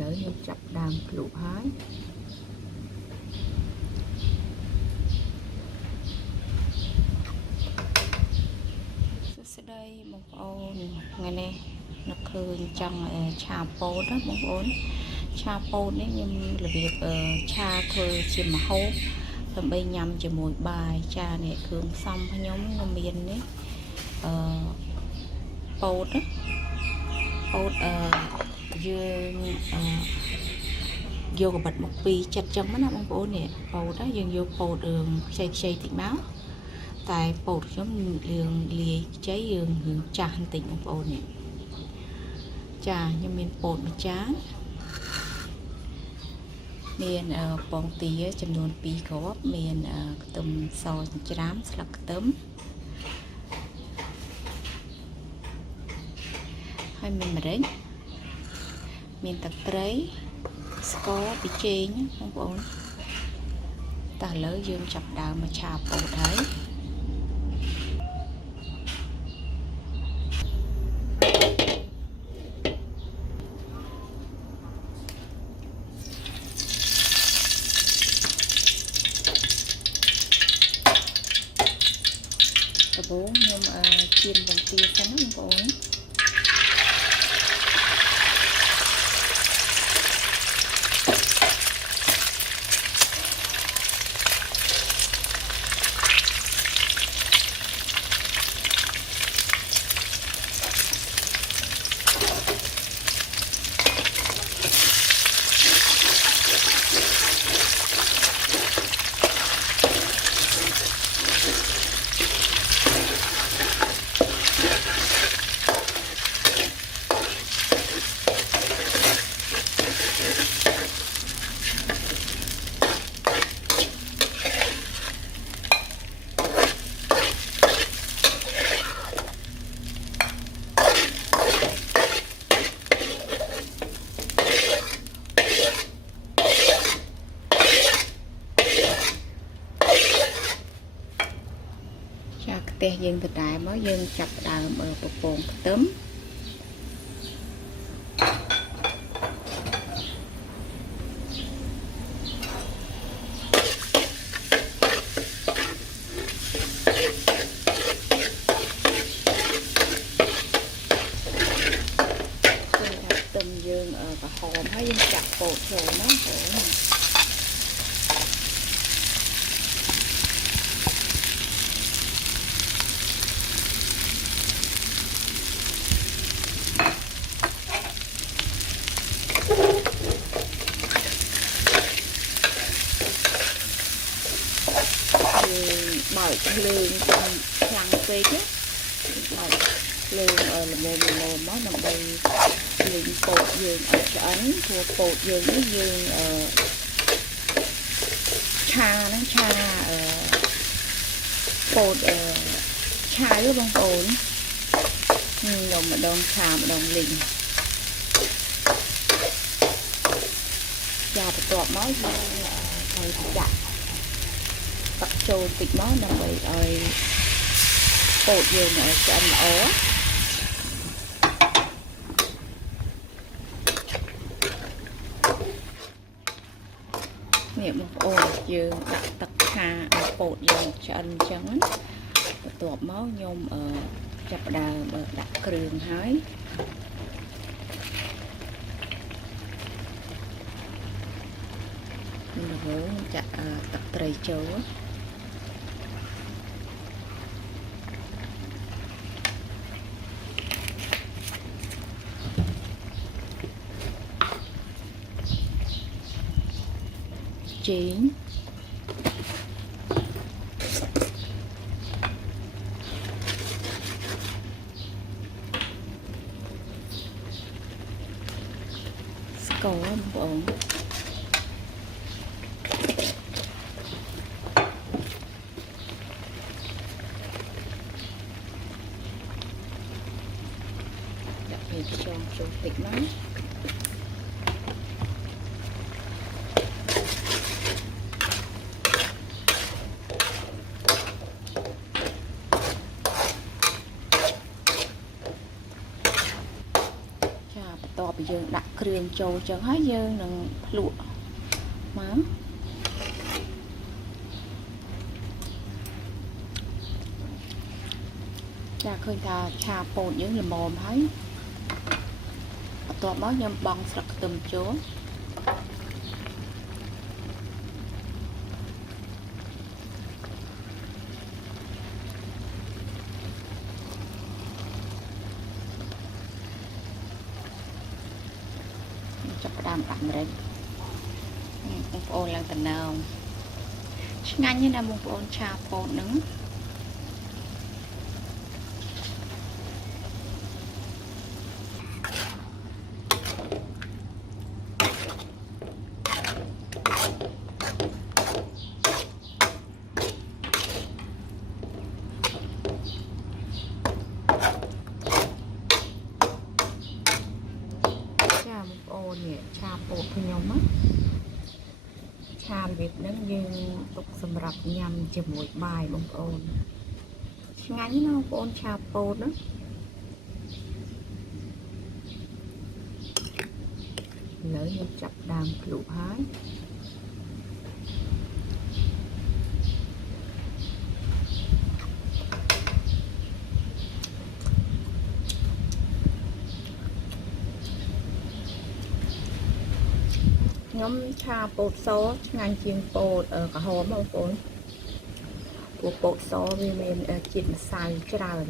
លើខ្ញុំចាប់ដើមភ្លុកហើយសួស្តីបងប្អូនថ្ងៃនេះនឹកឃើញចង់ឆាពោតណាបងប្អូនឆាពោតនេះខ្ញុំរបៀបឆាធ្វើជាម្ហូបដើម្បីញ៉ាំជាមួយបាយចានេះគ្រឿងផ្សំខ្ញុំមាននេះពោតណាពោតយើងយកកបិតមកពីចិត្តចឹងណាបងប្អូននេះពោតណាយើងយកពោតរឿងខ្ចីតិចមកតែពោតខ្ញុំរឿងលាយខ្ចីយើងចាស់បន្តិចបងប្អូននេះចាខ្ញុំមានពោតមួយចានមានពងទាចំនួន2គ្រាប់មានខ្ទឹមសចិញ្ច្រាំស្លឹកខ្ទឹមហើយមានម្រេចមានទឹកត្រីស្ករប៊ីចេងបងប្អូនតើឥឡូវយើងចាប់ដើមមកឆាពោតហើយដំបូងខ្ញុំជៀនពងទាសិនណាបងប្អូនផ្ទះយើងដដែលមកយើងចាប់ដើមពពងខ្ទឹមយើងក្រហមហើយយើងចាក់ពោតចូលណាបើកភ្លើងតាមខ្លាំងពេកណាបើកភ្លើងល្មមមកដើម្បីលីងពោតយើងឲ្យឆ្អិនព្រោះពោតយើងនេះយើងឆាហ្នឹងឆាពោតឆាយបងប្អូនខ្ញុំម្ដងឆាម្ដងលីងចាបន្ទាប់មកយើងត្រូវចាក់ទឹកចូលតិចមកដើម្បីឲ្យពោតយើងឆ្អិនល្អនេះបងប្អូនយើងដាក់ទឹកឆាឲ្យពោតយើងឆ្អិនអញ្ចឹងបន្ទាប់មកខ្ញុំចាប់ដើមដាក់គ្រឿងហើយដំបូងចាក់ទឹកត្រីចូលចេងស្ករបងប្អូនដាក់វាខ្យងចូលតិចមក តបយើងដាក់គ្រឿងចូលចឹងហើយយើងនឹងភ្លក់មកចាឃើញថាឆាពោតយើងល្មមហើយបន្ទាប់មកខ្ញុំបង់ស្លឹកខ្ទឹមចូលចាប់ផ្ដើមដាក់ម្រេចបងប្អូនឡើងតំណងឆ្ងាញ់ណាស់បងប្អូនឆាពោតហ្នឹងនេះឆាពោតខ្ញុំណាឆារបៀបហ្នឹងយើងទុកសម្រាប់ញ៉ាំជាមួយបាយបងប្អូនឆ្ងាញ់ណាស់បងប្អូនឆាពោតណាឥឡូវខ្ញុំចាប់ដើមភ្លក់ហើយខ្ញុំឆាពោតសឆ្ងាញ់ជាងពោតក្រហមបងប្អូនព្រោះពោតសវាមានជាតិម្សៅច្រើន